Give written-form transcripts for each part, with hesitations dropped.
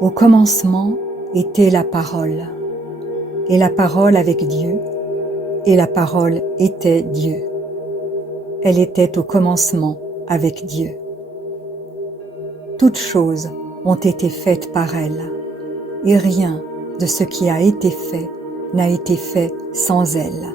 Au commencement était la parole, et la parole avec Dieu, et la parole était Dieu. Elle était au commencement avec Dieu. Toutes choses ont été faites par elle, et rien de ce qui a été fait n'a été fait sans elle.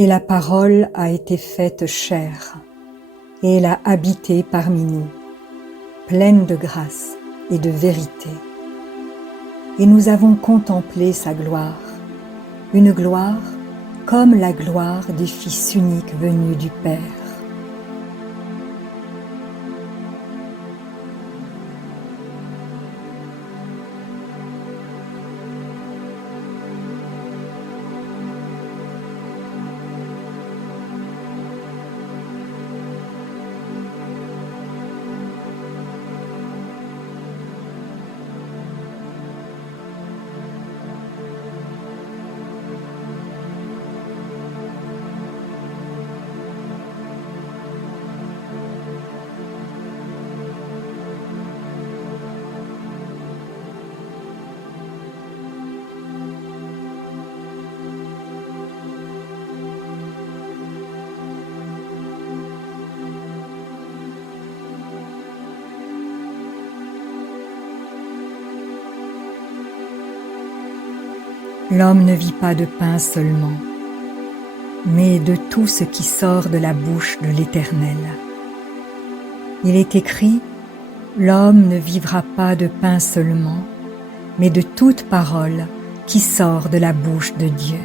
Et la parole a été faite chair, et elle a habité parmi nous, pleine de grâce et de vérité. Et nous avons contemplé sa gloire, une gloire comme la gloire du Fils unique venu du Père. L'homme ne vit pas de pain seulement, mais de tout ce qui sort de la bouche de l'Éternel. Il est écrit, l'homme ne vivra pas de pain seulement, mais de toute parole qui sort de la bouche de Dieu.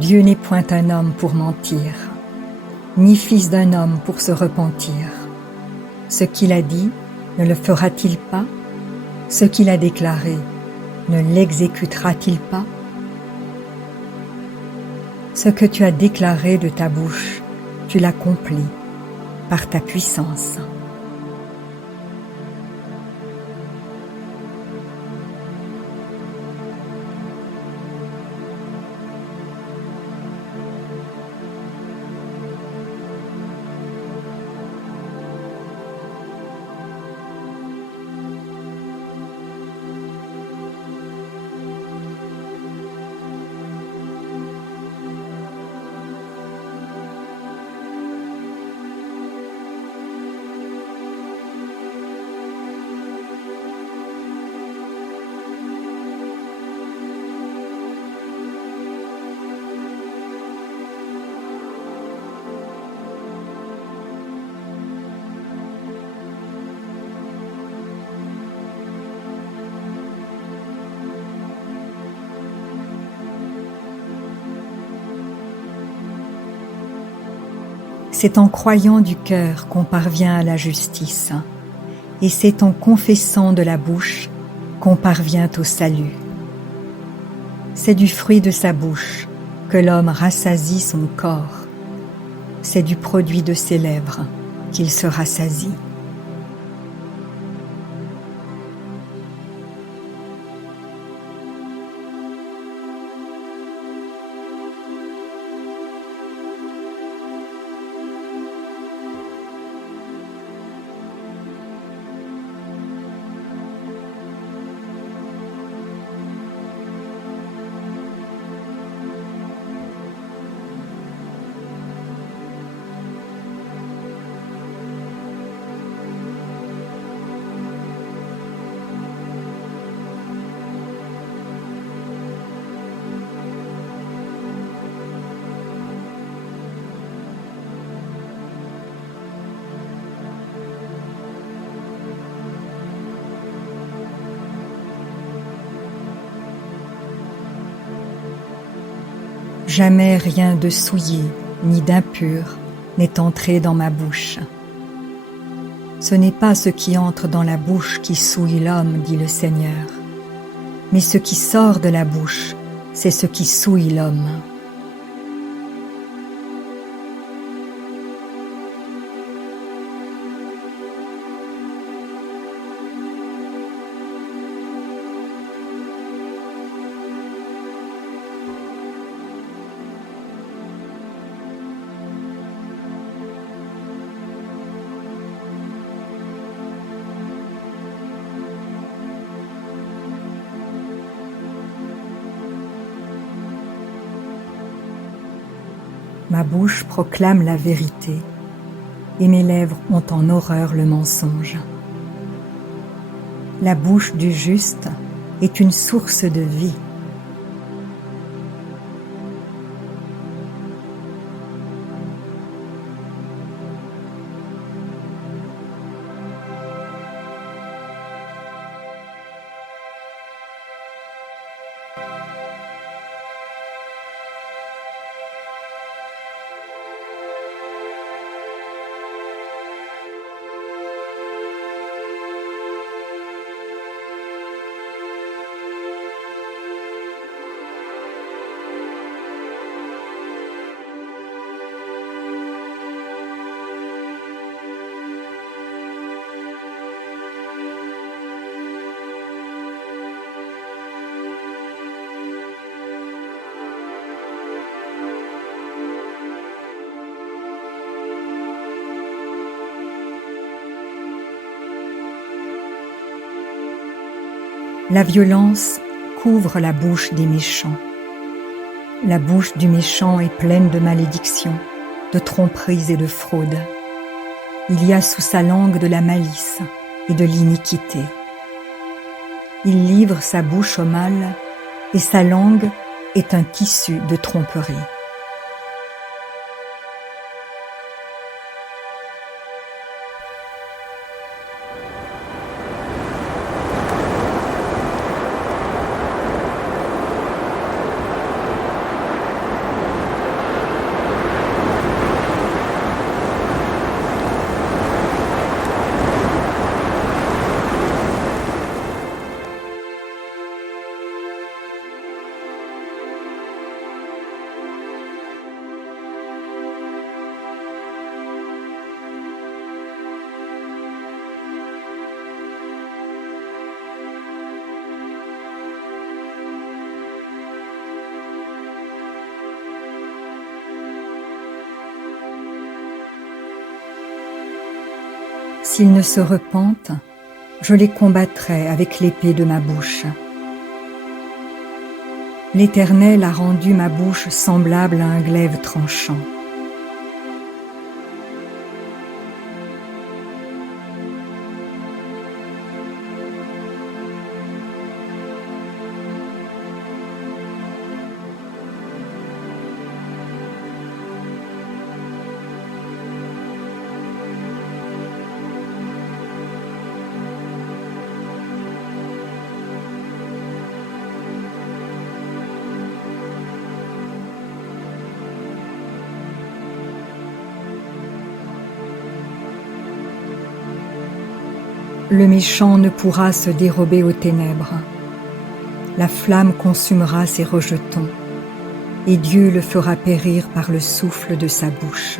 Dieu n'est point un homme pour mentir, ni fils d'un homme pour se repentir. Ce qu'il a dit, ne le fera-t-il pas? Ce qu'il a déclaré, ne l'exécutera-t-il pas? Ce que tu as déclaré de ta bouche, tu l'accomplis par ta puissance. C'est en croyant du cœur qu'on parvient à la justice, et c'est en confessant de la bouche qu'on parvient au salut. C'est du fruit de sa bouche que l'homme rassasie son corps. C'est du produit de ses lèvres qu'il se rassasie. Jamais rien de souillé ni d'impur n'est entré dans ma bouche. Ce n'est pas ce qui entre dans la bouche qui souille l'homme, dit le Seigneur, mais ce qui sort de la bouche, c'est ce qui souille l'homme. Ma bouche proclame la vérité, et mes lèvres ont en horreur le mensonge. La bouche du juste est une source de vie. La violence couvre la bouche des méchants. La bouche du méchant est pleine de malédictions, de tromperies et de fraudes. Il y a sous sa langue de la malice et de l'iniquité. Il livre sa bouche au mal, et sa langue est un tissu de tromperie. S'ils ne se repentent, je les combattrai avec l'épée de ma bouche. L'Éternel a rendu ma bouche semblable à un glaive tranchant. Le méchant ne pourra se dérober aux ténèbres. La flamme consumera ses rejetons, et Dieu le fera périr par le souffle de sa bouche.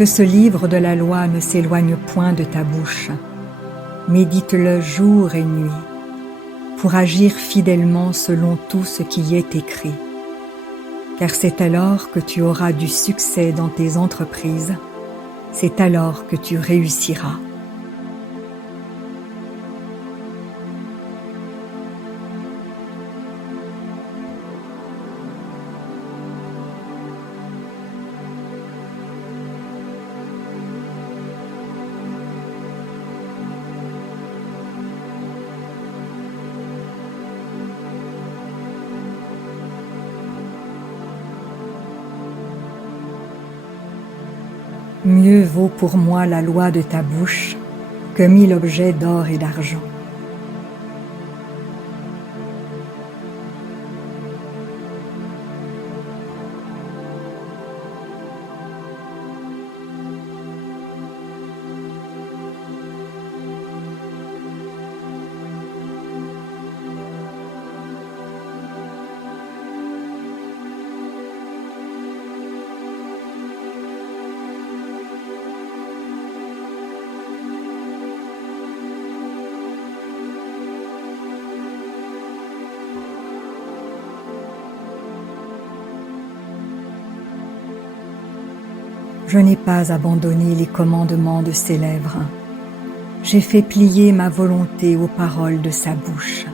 Que ce livre de la loi ne s'éloigne point de ta bouche. Médite-le jour et nuit, pour agir fidèlement selon tout ce qui y est écrit. Car c'est alors que tu auras du succès dans tes entreprises, c'est alors que tu réussiras. Mieux vaut pour moi la loi de ta bouche que 1000 objets d'or et d'argent. Je n'ai pas abandonné les commandements de ses lèvres. J'ai fait plier ma volonté aux paroles de sa bouche.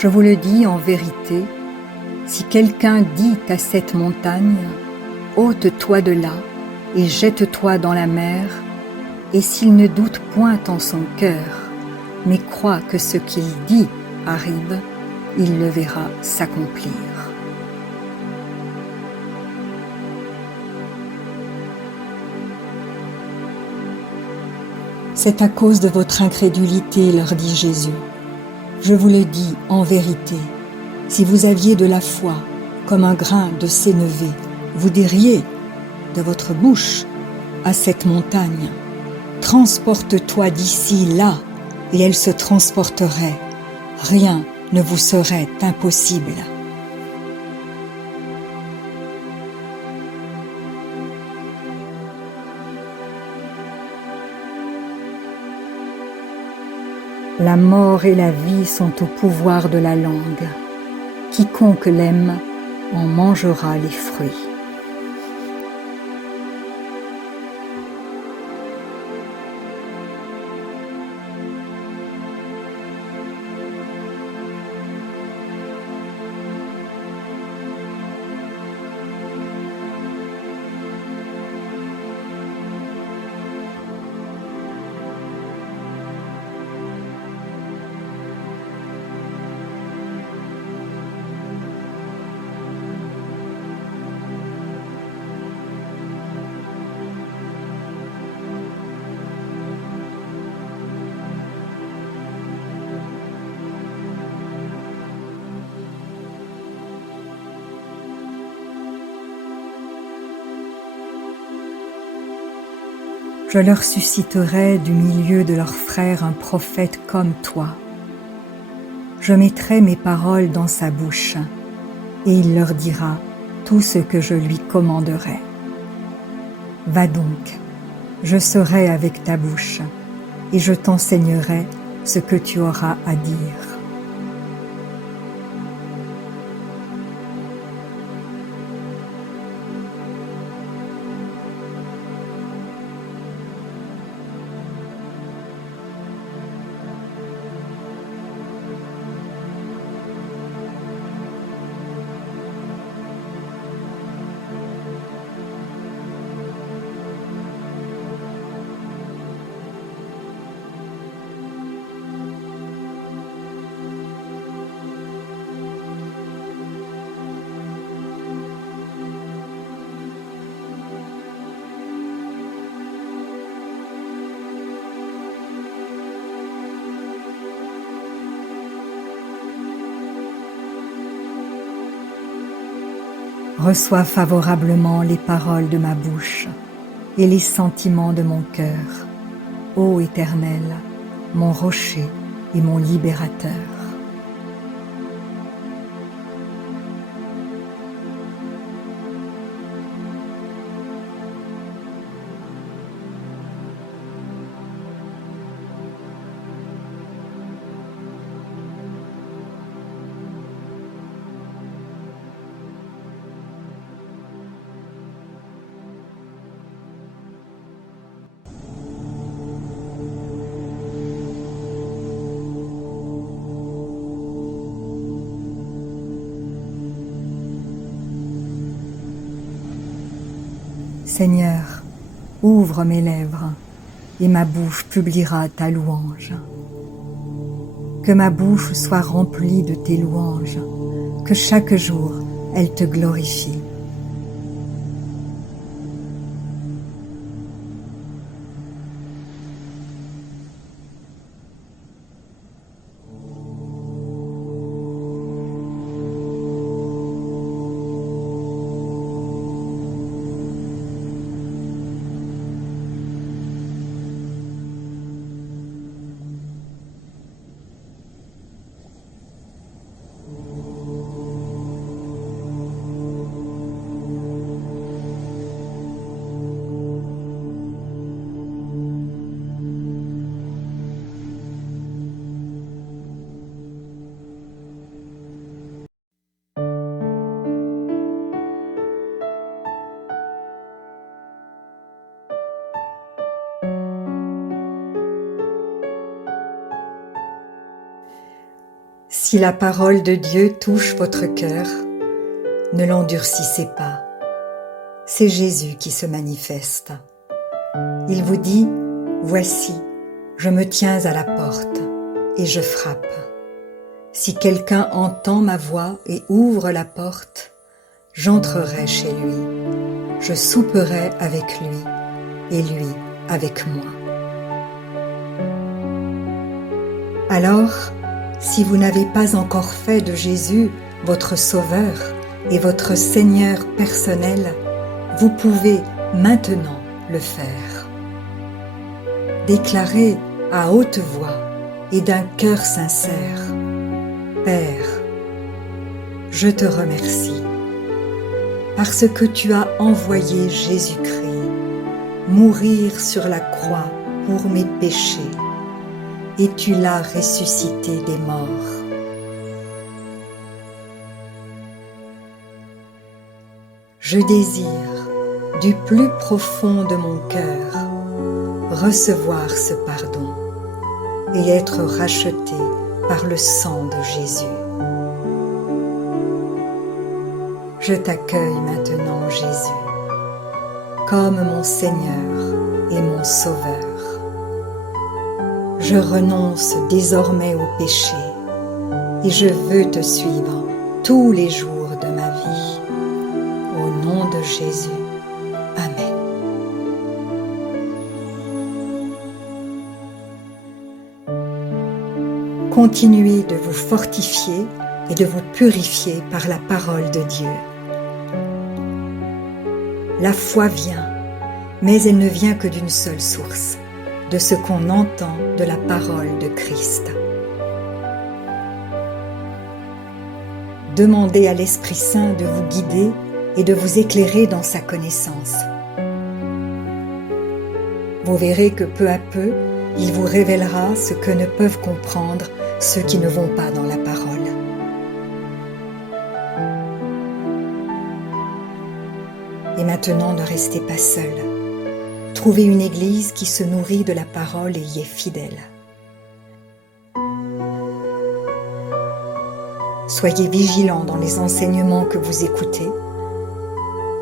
Je vous le dis en vérité, si quelqu'un dit à cette montagne, « Ôte-toi de là et jette-toi dans la mer », et s'il ne doute point en son cœur, mais croit que ce qu'il dit arrive, il le verra s'accomplir. C'est à cause de votre incrédulité, leur dit Jésus. Je vous le dis en vérité, si vous aviez de la foi comme un grain de sénévé, vous diriez de votre bouche à cette montagne, « Transporte-toi d'ici là » et elle se transporterait. Rien ne vous serait impossible. La mort et la vie sont au pouvoir de la langue. Quiconque l'aime en mangera les fruits. Je leur susciterai du milieu de leurs frères un prophète comme toi. Je mettrai mes paroles dans sa bouche, et il leur dira tout ce que je lui commanderai. Va donc, je serai avec ta bouche, et je t'enseignerai ce que tu auras à dire. Reçois favorablement les paroles de ma bouche et les sentiments de mon cœur, ô Éternel, mon rocher et mon libérateur. Seigneur, ouvre mes lèvres, et ma bouche publiera ta louange. Que ma bouche soit remplie de tes louanges, que chaque jour elle te glorifie. Si la parole de Dieu touche votre cœur, ne l'endurcissez pas. C'est Jésus qui se manifeste. Il vous dit, « Voici, je me tiens à la porte et je frappe. Si quelqu'un entend ma voix et ouvre la porte, j'entrerai chez lui. Je souperai avec lui et lui avec moi. » Alors, si vous n'avez pas encore fait de Jésus votre Sauveur et votre Seigneur personnel, vous pouvez maintenant le faire. Déclarez à haute voix et d'un cœur sincère, « Père, je te remercie parce que tu as envoyé Jésus-Christ mourir sur la croix pour mes péchés et tu l'as ressuscité des morts. Je désire, du plus profond de mon cœur, recevoir ce pardon et être racheté par le sang de Jésus. Je t'accueille maintenant, Jésus, comme mon Seigneur et mon Sauveur. Je renonce désormais au péché et je veux te suivre tous les jours de ma vie. Au nom de Jésus. Amen. Continuez de vous fortifier et de vous purifier par la parole de Dieu. La foi vient, mais elle ne vient que d'une seule source, de ce qu'on entend de la parole de Christ. Demandez à l'Esprit Saint de vous guider et de vous éclairer dans sa connaissance. Vous verrez que peu à peu, il vous révélera ce que ne peuvent comprendre ceux qui ne vont pas dans la parole. Et maintenant, ne restez pas seul. Trouvez une église qui se nourrit de la parole et y est fidèle. Soyez vigilants dans les enseignements que vous écoutez,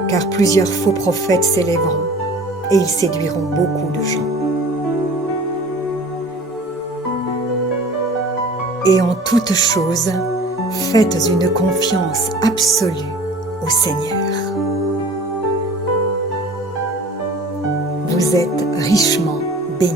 car plusieurs faux prophètes s'élèveront et ils séduiront beaucoup de gens. Et en toutes choses, faites une confiance absolue au Seigneur. Vous êtes richement bénis.